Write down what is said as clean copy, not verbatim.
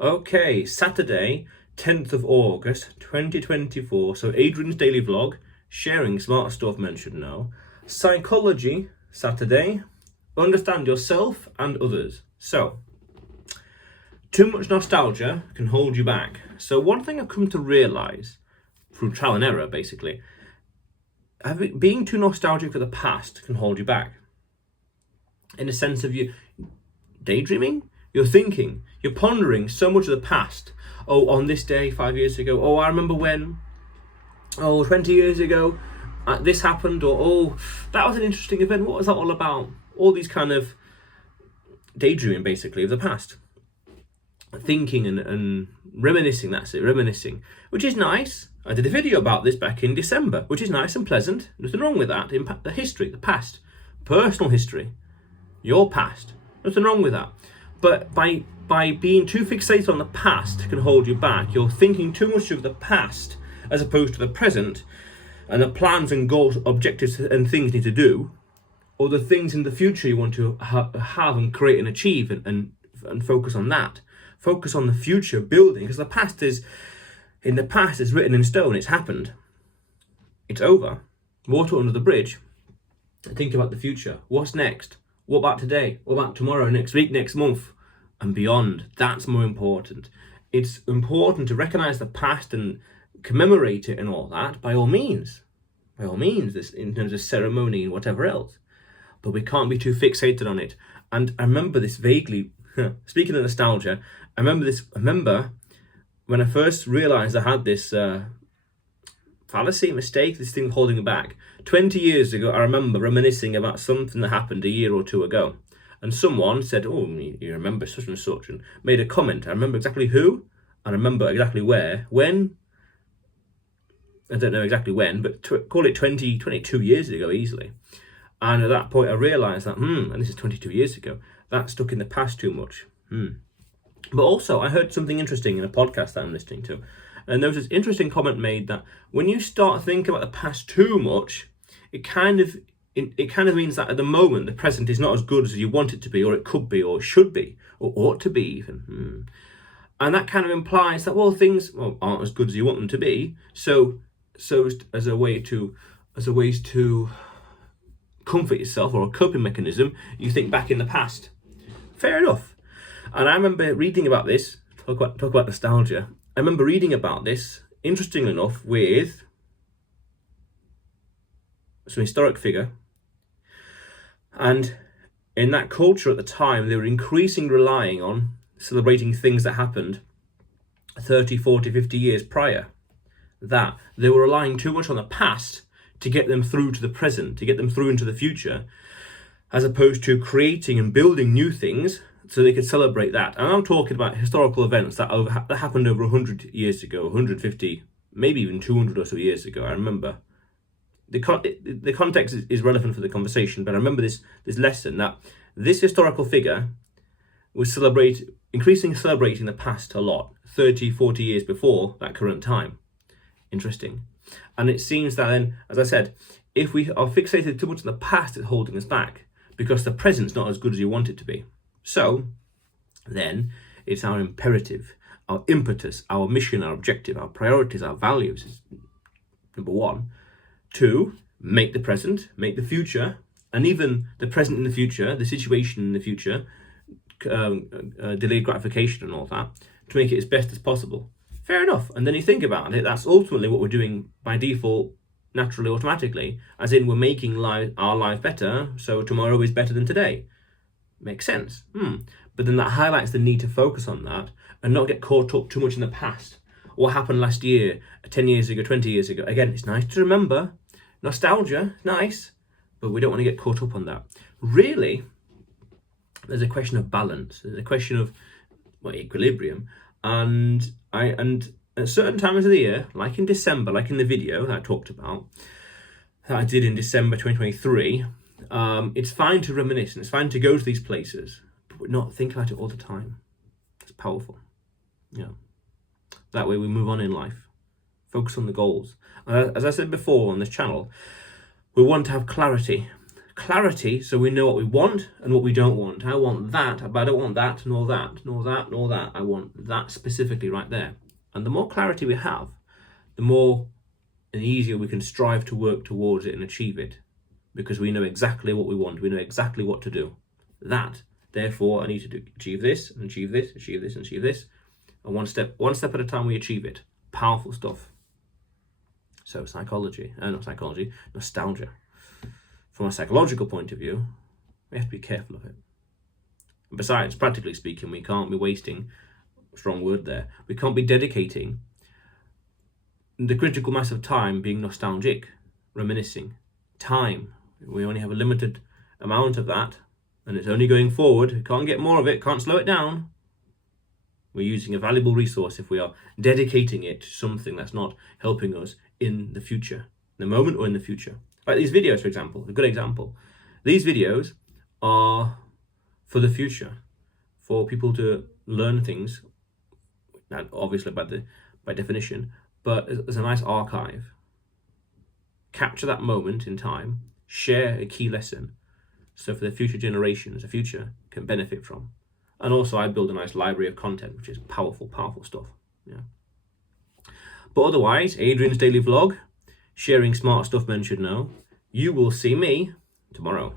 Okay, Saturday, 10th of August, 2024. So Adrian's daily vlog, sharing smart stuff men should know. Psychology, Saturday. Understand yourself and others. So, too much nostalgia can hold you back. So one thing I've come to realise, through trial and error basically, being too nostalgic for the past can hold you back. In the sense of you daydreaming, you're thinking, you're pondering so much of the past. Oh, on this day 5 years ago, oh, I remember when, oh, 20 years ago, this happened, or oh, that was an interesting event, what was that all about? All these kind of daydreaming basically of the past. Thinking and reminiscing, that's it, reminiscing, which is nice. I did a video about this back in December, which is nice and pleasant. Nothing wrong with that. The history, the past, personal history, your past, nothing wrong with that. But by being too fixated on the past can hold you back. You're thinking too much of the past as opposed to the present and the plans and goals, objectives and things you need to do, or the things in the future you want to have and create and achieve and focus on that. Focus on the future building, because the past is written in stone. It's happened. It's over. Water under the bridge. Think about the future. What's next? What about today? What about tomorrow, next week, next month, and beyond? That's more important. It's important to recognize the past and commemorate it and all that, by all means. By all means, this in terms of ceremony and whatever else. But we can't be too fixated on it. And I remember this vaguely, speaking of nostalgia, I remember when I first realized I had this mistake, this thing holding me back. 20 years ago, I remember reminiscing about something that happened a year or two ago. And someone said, oh, you remember such and such, and made a comment. I remember exactly who, and I remember exactly where, when. I don't know exactly when, but call it 22 years ago easily. And at that point, I realized that, and this is 22 years ago, that stuck in the past too much. But also, I heard something interesting in a podcast that I'm listening to. And there was this interesting comment made that when you start thinking about the past too much, it kind of means that at the moment, the present is not as good as you want it to be, or it could be, or it should be, or ought to be even. And that kind of implies that, well, things aren't as good as you want them to be. So as a way to comfort yourself, or a coping mechanism, you think back in the past. Fair enough. And I remember reading about this, talk about nostalgia. I remember reading about this, interestingly enough, with some historic figure. And in that culture at the time, they were increasingly relying on celebrating things that happened 30, 40, 50 years prior. That they were relying too much on the past to get them through to the present, to get them through into the future, as opposed to creating and building new things so they could celebrate that. And I'm talking about historical events that happened over 100 years ago, 150, maybe even 200 or so years ago. I remember. The context is relevant for the conversation, but I remember this lesson that this historical figure was increasingly celebrating the past a lot, 30, 40 years before that current time. Interesting. And it seems that then, as I said, if we are fixated too much on the past, it's holding us back because the present's not as good as you want it to be. So then it's our imperative, our impetus, our mission, our objective, our priorities, our values is number one, to make the present, make the future, and even the present in the future, the situation in the future, delayed gratification and all that, to make it as best as possible. Fair enough. And then you think about it, that's ultimately what we're doing by default, naturally, automatically, as in we're making our life better, so tomorrow is better than today. Makes sense. But then that highlights the need to focus on that and not get caught up too much in the past. What happened last year, 10 years ago, 20 years ago. Again, it's nice to remember. Nostalgia, nice, but we don't want to get caught up on that. Really, there's a question of balance. There's a question of equilibrium. And at certain times of the year, like in December, like in the video that I talked about, that I did in December 2023, it's fine to reminisce and it's fine to go to these places, but not think about it all the time. It's powerful. That way we move on in life. Focus on the goals. As I said before on this channel, we want to have clarity clarity, so we know what we want and what we don't want. I want that, but I don't want that, nor that, nor that, nor that. I want that specifically right there. And the more clarity we have, the more and easier we can strive to work towards it and achieve it, because we know exactly what we want. We know exactly what to do. That, therefore, I need to achieve this, and achieve this, achieve this, and achieve this. And one step at a time, we achieve it. Powerful stuff. So nostalgia. From a psychological point of view, we have to be careful of it. And besides, practically speaking, we can't be wasting, strong word there, we can't be dedicating the critical mass of time being nostalgic, reminiscing. Time, we only have a limited amount of that, and it's only going forward. We can't get more of it, can't slow it down. We're using a valuable resource if we are dedicating it to something that's not helping us in the future, in the moment or in the future. Like these videos, for example, a good example. These videos are for the future, for people to learn things, obviously by definition, but as a nice archive. Capture that moment in time, share a key lesson, so for the future generations, the future can benefit from. And also I build a nice library of content, which is powerful stuff. Yeah. But otherwise, Adrian's daily vlog, sharing smart stuff men should know. You will see me tomorrow.